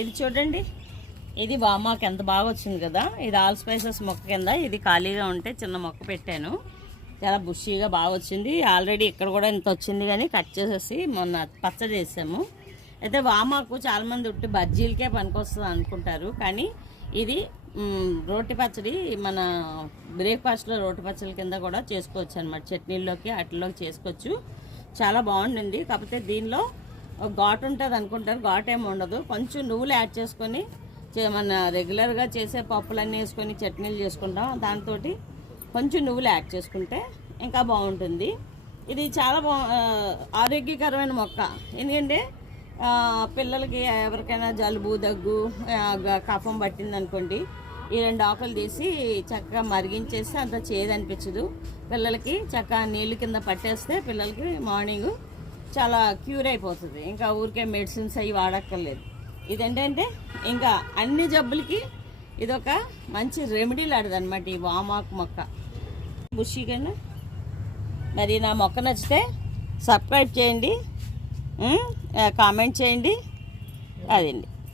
ఇది చూడండి, ఇది వామాకు ఎంత బాగా వచ్చింది కదా. ఇది ఆల్ స్పైసెస్ మొక్క కింద ఇది ఖాళీగా ఉంటే చిన్న మొక్క పెట్టాను. చాలా బుషీగా బాగా వచ్చింది. ఆల్రెడీ ఇక్కడ కూడా ఇంత వచ్చింది కానీ కట్ చేసేసి మొన్న పచ్చడి చేసాము. అయితే వామాకు చాలామంది ఉట్టి బజ్జీలకే పనికొస్తుంది అనుకుంటారు, కానీ ఇది రోటి పచ్చడి మన బ్రేక్ఫాస్ట్లో రోటి పచ్చడి కింద కూడా చేసుకోవచ్చు అనమాట. చట్నీల్లోకి వాటిల్లోకి చేసుకోవచ్చు. చాలా బాగుంటుంది. కాకపోతే దీనిలో ఘాటు ఉంటుంది అనుకుంటారు, ఘాటు ఏమి ఉండదు. కొంచెం నువ్వులు యాడ్ చేసుకొని మన రెగ్యులర్గా చేసే పప్పులన్నీ వేసుకొని చట్నీలు చేసుకుంటాం, దాంతో కొంచెం నువ్వులు యాడ్ చేసుకుంటే ఇంకా బాగుంటుంది. ఇది చాలా ఆరోగ్యకరమైన మొక్క. ఎందుకంటే పిల్లలకి ఎవరికైనా జలుబు దగ్గు కఫం పట్టింది అనుకోండి, ఈ 2 ఆకులు తీసి చక్కగా మరిగించేసి అంత చేదనిపించదు. పిల్లలకి చక్కగా నీళ్ళు కింద పట్టేస్తే పిల్లలకి మార్నింగ్ చాలా క్యూర్ అయిపోతుంది. ఇంకా ఊరికే మెడిసిన్స్ అవి వాడక్కర్లేదు. ఇదేంటంటే ఇంకా అన్ని జబ్బులకి ఇదొక మంచి రెమెడీ లాంటిదన్నమాట ఈ వామాకు మొక్క. బుషీగా మరి నా మొక్క నచ్చితే సబ్స్క్రైబ్ చేయండి, కామెంట్ చేయండి. అదండి.